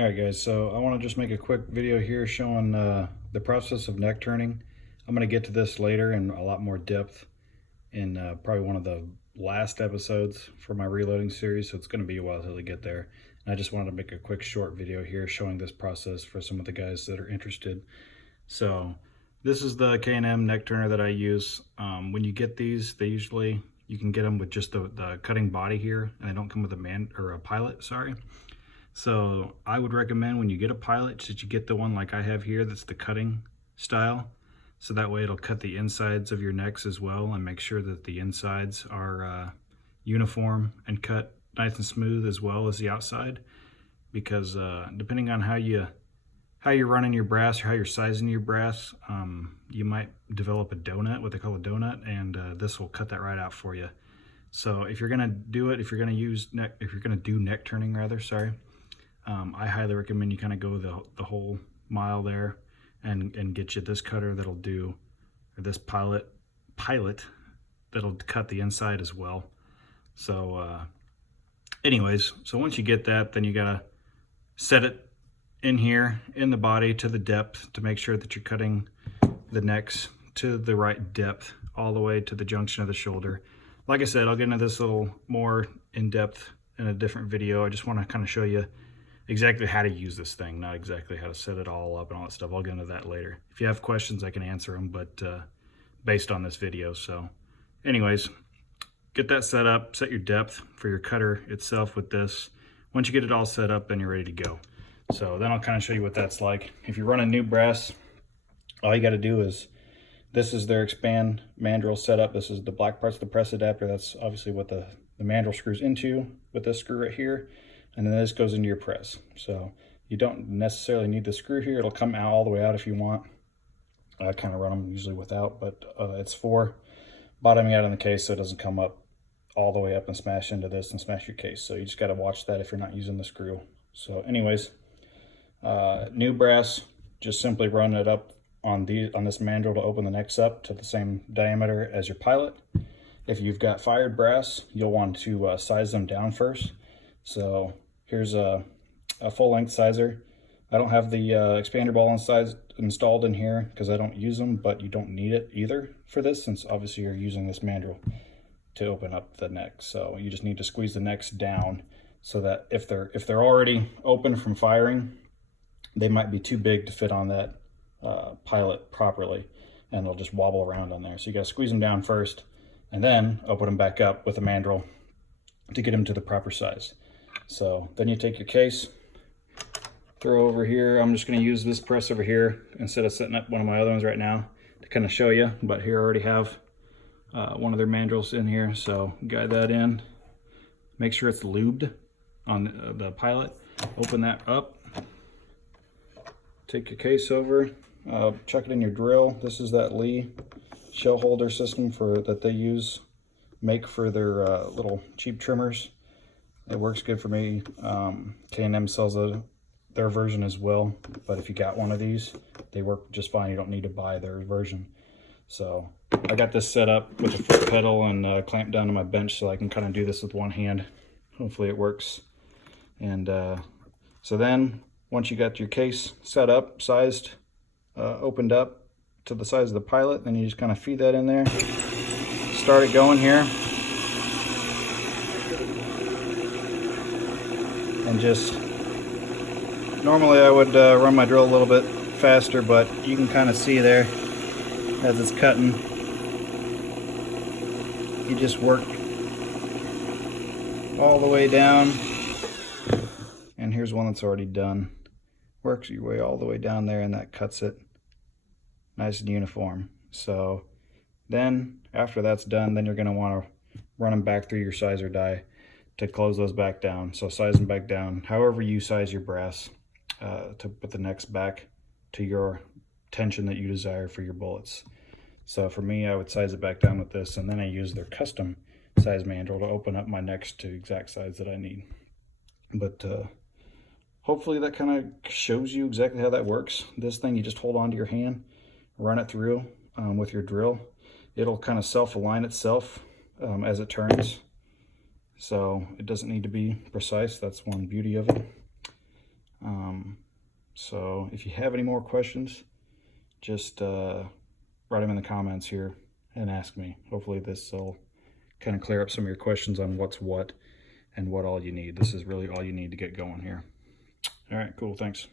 All right, guys, so I want to just make a quick video here showing the process of neck turning. I'm going to get to this later in a lot more depth in probably one of the last episodes for my reloading series, so it's going to be a while till I get there. And I just wanted to make a quick short video here showing this process for some of the guys that are interested. So this is the K&M neck turner that I use. When you get these, you can get them with just the cutting body here, and they don't come with a pilot, sorry. So I would recommend when you get a pilot that you get the one like I have here that's the cutting style. So that way it'll cut the insides of your necks as well and make sure that the insides are uniform and cut nice and smooth as well as the outside. Because depending on how you're running your brass or how you're sizing your brass, you might develop a donut, what they call a donut, and this will cut that right out for you. So if you're gonna do it, if you're gonna do neck turning rather, sorry, I highly recommend you kind of go the whole mile there and get you this cutter that'll do, or this pilot that'll cut the inside as well. So anyways, so once you get that, then you gotta set it in here in the body to the depth to make sure that you're cutting the necks to the right depth all the way to the junction of the shoulder. Like I said, I'll get into this a little more in depth in a different video. I just want to kind of show you exactly how to use this thing, not exactly how to set it all up and all that stuff. I'll get into that later. If you have questions, I can answer them, but based on this video. So anyways, get that set up, set your depth for your cutter itself with this. Once you get it all set up, then you're ready to go. So then I'll kind of show you what that's like. If you run a new brass, all you got to do is, this is their expand mandrel setup. This is the black parts of the press adapter. That's obviously what the mandrel screws into with this screw right here. And then this goes into your press. So you don't necessarily need the screw here. It'll come out all the way out if you want. I kind of run them usually without, but it's for bottoming out in the case so it doesn't come up all the way up and smash into this and smash your case. So you just got to watch that if you're not using the screw. So anyways, new brass, just simply run it up on this mandrel to open the necks up to the same diameter as your pilot. If you've got fired brass, you'll want to size them down first. So here's a full-length sizer. I don't have the expander ball installed in here because I don't use them, but you don't need it either for this, since obviously you're using this mandrel to open up the neck. So you just need to squeeze the necks down so that if they're already open from firing, they might be too big to fit on that pilot properly, and they'll just wobble around on there. So you got to squeeze them down first and then open them back up with a mandrel to get them to the proper size. So then you take your case, throw over here. I'm just going to use this press over here instead of setting up one of my other ones right now to kind of show you, but here I already have one of their mandrels in here. So guide that in, make sure it's lubed on the pilot, open that up, take your case over, chuck it in your drill. This is that Lee shell holder system that they make for their little cheap trimmers. It works good for me. K&M sells their version as well, but if you got one of these, they work just fine. You don't need to buy their version. So I got this set up with a foot pedal and clamped down to my bench so I can kind of do this with one hand. Hopefully it works. And so then once you got your case set up, sized, opened up to the size of the pilot, then you just kind of feed that in there, start it going here, and just, normally I would run my drill a little bit faster, but you can kind of see there as it's cutting, you just work all the way down, and here's one that's already done. Works your way all the way down there, and that cuts it nice and uniform. So then after that's done, then you're going to want to run them back through your sizer die to close those back down. So size them back down however you size your brass to put the necks back to your tension that you desire for your bullets. So for me, I would size it back down with this, and then I use their custom size mandrel to open up my necks to exact size that I need. But hopefully that kind of shows you exactly how that works. This thing, you just hold on to your hand, run it through with your drill. It'll kind of self-align itself as it turns. So it doesn't need to be precise. That's one beauty of it. So if you have any more questions, just write them in the comments here and ask me. Hopefully this will kind of clear up some of your questions on what's what and what all you need. This is really all you need to get going here. All right, cool, thanks.